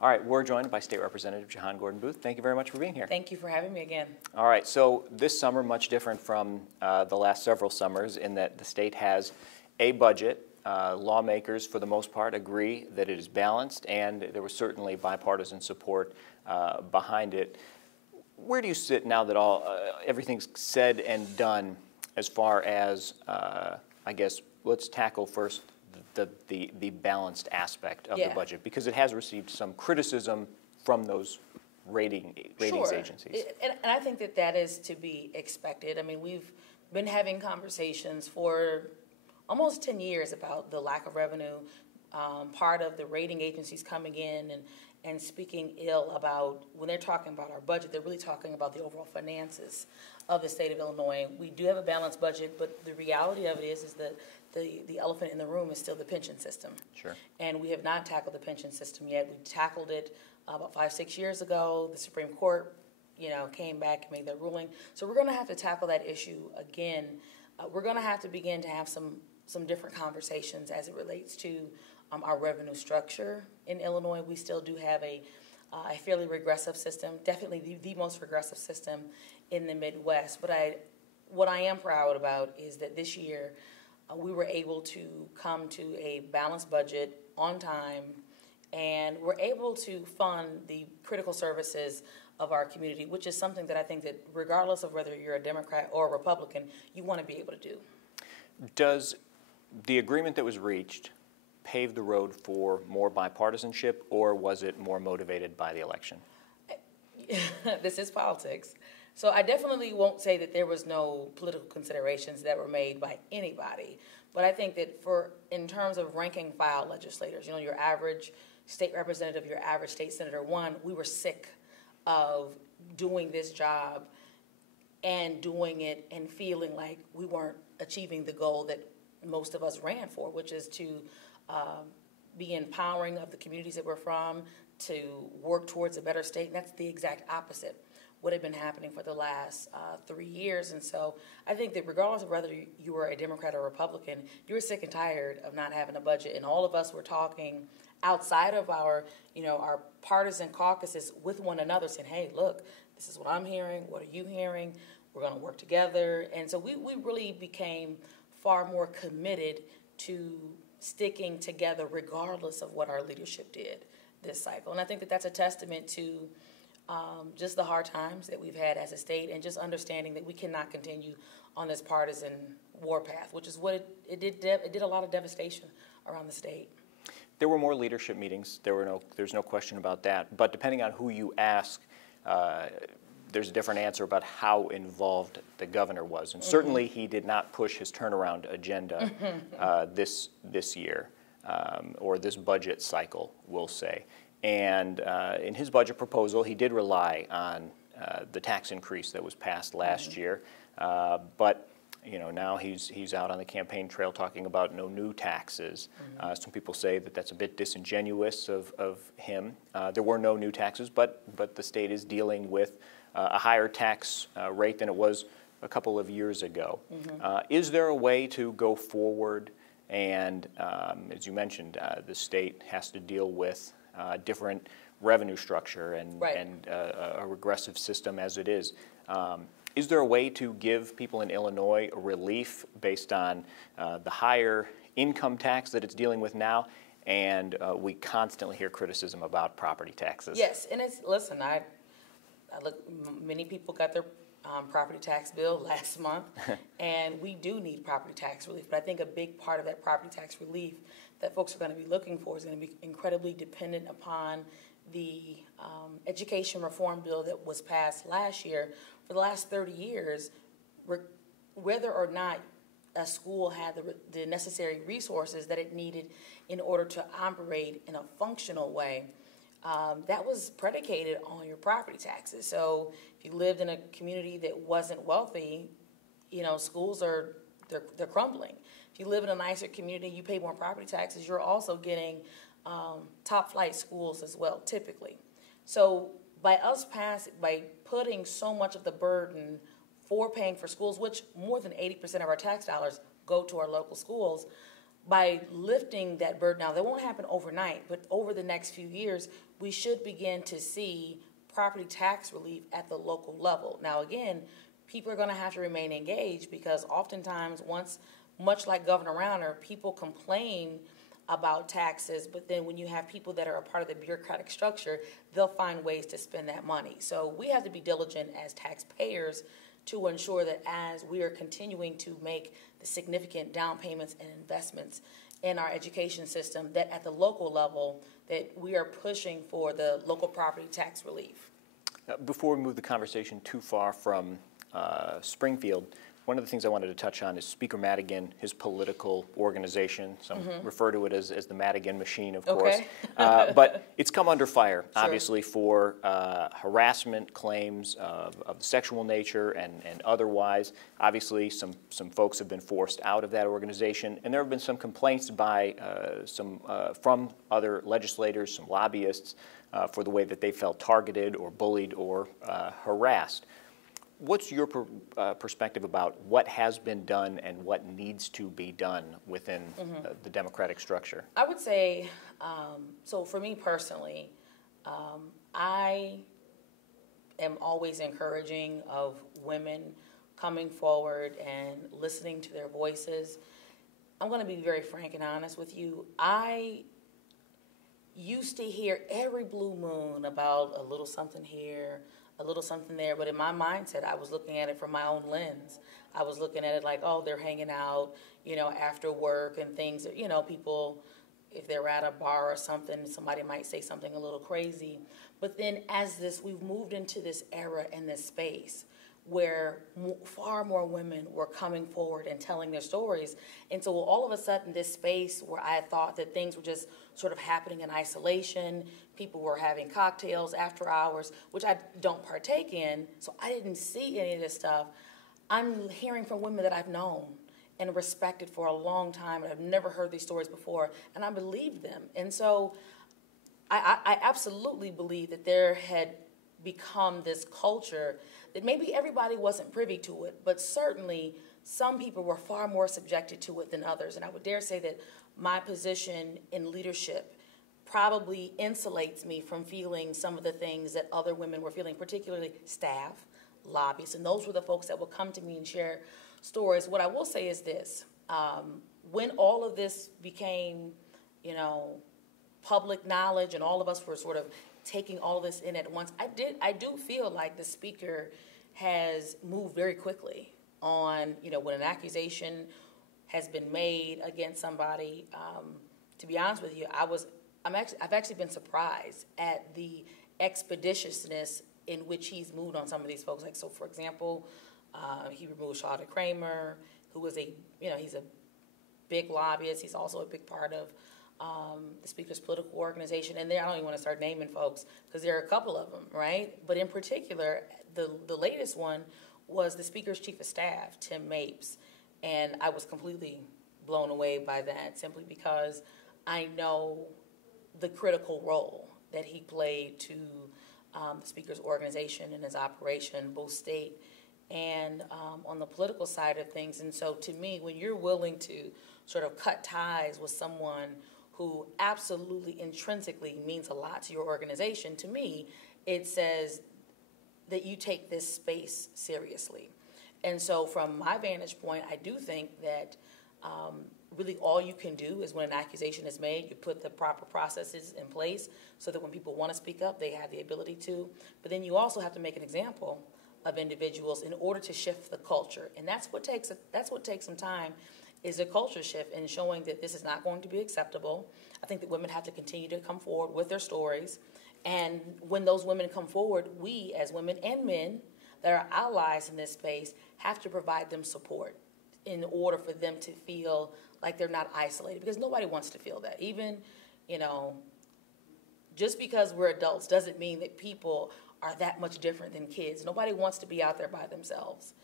All right, we're joined by State Representative Jehan Gordon-Booth. Thank you very much for being here. Thank you for having me again. All right, so this summer, much different from the last several summers in that the state has a budget. Lawmakers, for the most part, agree that it is balanced, and there was certainly bipartisan support behind it. Where do you sit now that everything's said and done as far as, I guess, let's tackle first the balanced aspect of the budget, because it has received some criticism from those ratings agencies. And I think that is to be expected. I mean, we've been having conversations for almost 10 years about the lack of revenue. Part of the rating agencies coming in and speaking ill about, when they're talking about our budget, they're really talking about the overall finances of the state of Illinois. We do have a balanced budget, but the reality of it is that the elephant in the room is still the pension system. Sure. And we have not tackled the pension system yet. We tackled it about 5-6 years ago. The Supreme Court, came back and made their ruling. So we're going to have to tackle that issue again. We're going to have to begin to have some different conversations as it relates to our revenue structure in Illinois. We still do have a fairly regressive system, definitely the most regressive system in the Midwest. But what I am proud about is that this year we were able to come to a balanced budget on time, and we're able to fund the critical services of our community, which is something that I think that regardless of whether you're a Democrat or a Republican, you want to be able to do. Does the agreement that was reached pave the road for more bipartisanship, or was it more motivated by the election? This is politics. So I definitely won't say that there was no political considerations that were made by anybody. But I think that in terms of ranking file legislators, your average state representative, your average state senator, we were sick of doing this job and doing it and feeling like we weren't achieving the goal that most of us ran for, which is to be empowering of the communities that we're from, to work towards a better state. And that's the exact opposite what had been happening for the last 3 years. And so I think that regardless of whether you were a Democrat or Republican, you were sick and tired of not having a budget. And all of us were talking outside of our partisan caucuses with one another, saying, hey, look, this is what I'm hearing. What are you hearing? We're going to work together. And so we really became far more committed to sticking together regardless of what our leadership did this cycle. And I think that that's a testament to just the hard times that we've had as a state, and just understanding that we cannot continue on this partisan warpath, which is what it did. It did a lot of devastation around the state. There were more leadership meetings. There's no question about that. But depending on who you ask, there's a different answer about how involved the governor was. And certainly he did not push his turnaround agenda this year, or this budget cycle, we'll say. And in his budget proposal, he did rely on the tax increase that was passed last year. But now he's out on the campaign trail talking about no new taxes. Some people say that that's a bit disingenuous of him. There were no new taxes, but the state is dealing with a higher tax rate than it was a couple of years ago. Is there a way to go forward? And as you mentioned, the state has to deal with different revenue structure and a regressive system as it is. Is there a way to give people in Illinois relief based on the higher income tax that it's dealing with now? And we constantly hear criticism about property taxes. Yes, and listen, I look, many people got their property tax bill last month, and we do need property tax relief. But I think a big part of that property tax relief that folks are going to be looking for is going to be incredibly dependent upon the education reform bill that was passed last year. For the last 30 years, whether or not a school had the necessary resources that it needed in order to operate in a functional way, that was predicated on your property taxes. So if you lived in a community that wasn't wealthy, schools they're crumbling. If you live in a nicer community, you pay more property taxes, you're also getting top flight schools as well, typically. So by putting so much of the burden for paying for schools, which more than 80% of our tax dollars go to our local schools, by lifting that burden, now that won't happen overnight, but over the next few years, we should begin to see property tax relief at the local level. Now, again, people are going to have to remain engaged because oftentimes much like Governor Rauner, people complain about taxes, but then when you have people that are a part of the bureaucratic structure, they'll find ways to spend that money. So we have to be diligent as taxpayers to ensure that as we are continuing to make the significant down payments and investments in our education system, that at the local level, that we are pushing for the local property tax relief. Before we move the conversation too far from Springfield, one of the things I wanted to touch on is Speaker Madigan, his political organization. Some refer to it as the Madigan machine, of course. But it's come under fire, obviously, for harassment claims of sexual nature and otherwise. Obviously, some folks have been forced out of that organization, and there have been some complaints by from other legislators, some lobbyists, for the way that they felt targeted or bullied or harassed. What's your perspective about what has been done and what needs to be done within the democratic structure? I would say, so for me personally, I am always encouraging of women coming forward and listening to their voices. I'm going to be very frank and honest with you. I used to hear every blue moon about a little something here, a little something there, but in my mindset, I was looking at it from my own lens. I was looking at it like, oh, they're hanging out, after work and things, people, if they're at a bar or something, somebody might say something a little crazy. But then we've moved into this era and this space where far more women were coming forward and telling their stories. And so all of a sudden, this space where I thought that things were just sort of happening in isolation, people were having cocktails after hours, which I don't partake in, so I didn't see any of this stuff. I'm hearing from women that I've known and respected for a long time, and I've never heard these stories before, and I believed them. And so I absolutely believe that there had become this culture that maybe everybody wasn't privy to it, but certainly some people were far more subjected to it than others. And I would dare say that my position in leadership probably insulates me from feeling some of the things that other women were feeling, particularly staff, lobbyists, and those were the folks that would come to me and share stories. What I will say is this, when all of this became, public knowledge and all of us were sort of taking all this in at once, I do feel like the speaker has moved very quickly on, when an accusation has been made against somebody. To be honest with you, I've actually been surprised at the expeditiousness in which he's moved on some of these folks. Like, so for example, he removed Charlotte Kramer, who was he's a big lobbyist. He's also a big part of the speaker's political organization. And there, I don't even want to start naming folks because there are a couple of them, right? But in particular, the latest one was the speaker's chief of staff, Tim Mapes. And I was completely blown away by that simply because I know the critical role that he played to the speaker's organization and his operation, both state and on the political side of things. And so to me, when you're willing to sort of cut ties with someone who absolutely intrinsically means a lot to your organization, to me, it says that you take this space seriously. And so from my vantage point, I do think that really all you can do is when an accusation is made, you put the proper processes in place so that when people want to speak up, they have the ability to. But then you also have to make an example of individuals in order to shift the culture. And that's what takes some time, is a culture shift and showing that this is not going to be acceptable. I think that women have to continue to come forward with their stories. And when those women come forward, we as women and men that are allies in this space have to provide them support in order for them to feel like they're not isolated, because nobody wants to feel that. Even, just because we're adults doesn't mean that people are that much different than kids. Nobody wants to be out there by themselves.